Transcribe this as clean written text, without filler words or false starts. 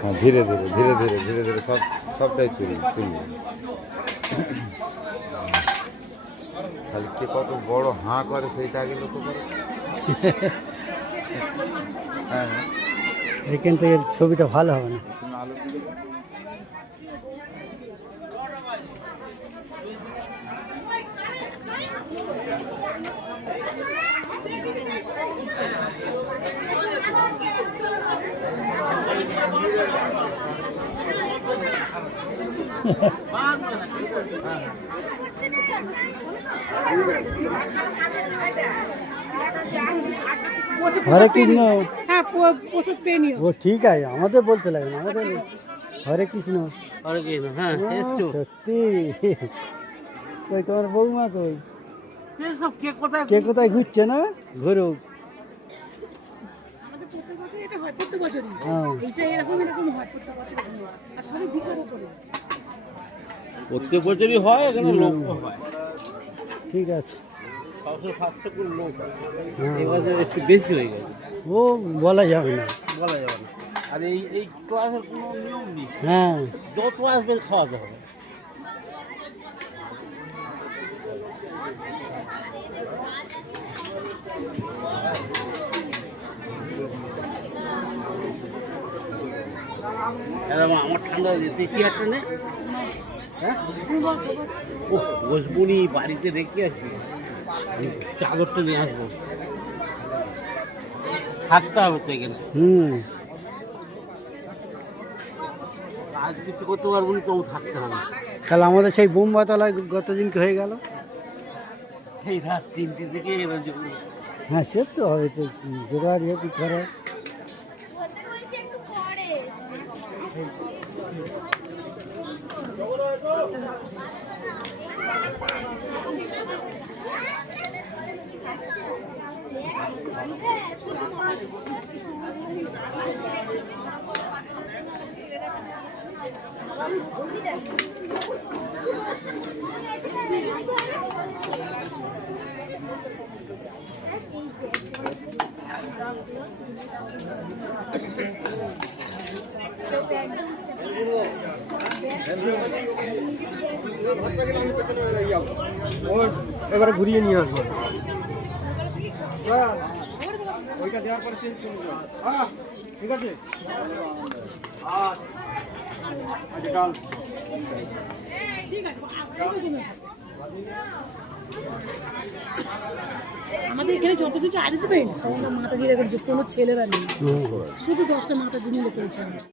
হ্যাঁ, ধীরে ধীরে ধীরে ধীরে ধীরে ধীরে সবটাই তুলবে। খালি কে কত বড় হাঁ করে সেইটা আগে লক্ষ্য করে। হ্যাঁ, এখান থেকে ছবিটা ভালো হবে না। আলো দিকে হরে কৃষ্ণ। হ্যাঁ, পোষক পেয়ে নিও। ও ঠিক আছে, আমাদের বলতে লাগে না, আমাদের হরে কৃষ্ণ। হরে কৃষ্ণ। হ্যাঁ, ও, সত্যি কই তোমার বৌমা কই? সব কে কোথায় ঘুরছে না? ঘুরুক। আমাদের প্রত্যেক বছর এটা হয়, প্রত্যেক বছরই হ্যাঁ, এইটা এরকম হয় প্রত্যেক বছর। আর সবই ভিতরে করে প্রত্যেক বছরই হয়, এখানে লোক হয়। ঠিক আছে। 600-700 করে লোক হয়। হ্যাঁ, এবছর একটু বেশি হয়ে গেছে, ও বলা যাবে না। বলা যাবে না। আর এই ক্লাসের কোনো নিয়ম নেই, হ্যাঁ, যত আসবে খাওয়াতে হবে। আমার ঠান্ডা তুই কি একটা নে, হ্যাঁ ও বসবুনি বাড়িতে রেখে আসবি, চাদরটা নিয়ে আসবো, থাকতে হবে তো এখানে। কাজ কিছু করতে পারবো না, তবু থাকতে হবে। তাহলে আমাদের সেই বোমবাতলায় গতদিনকে হয়ে গেল। এই রাত 3টে থেকে হ্যাঁ, সে তো হবে, তো জোগাড় ইয়ে কি করে। এবারে ঘুরিয়ে নিয়ে আসবো। ওইটা দেওয়ার পরে চেঞ্জ করে দেবো। হ্যাঁ, ঠিক আছে। ডাল আমাদের এখানে যত কিছু আসবে সব মাথা দিয়ে রেখেছে, কোনো ছেলেরা নেই, শুধু 10টা মাথা দিয়ে রেখেছে।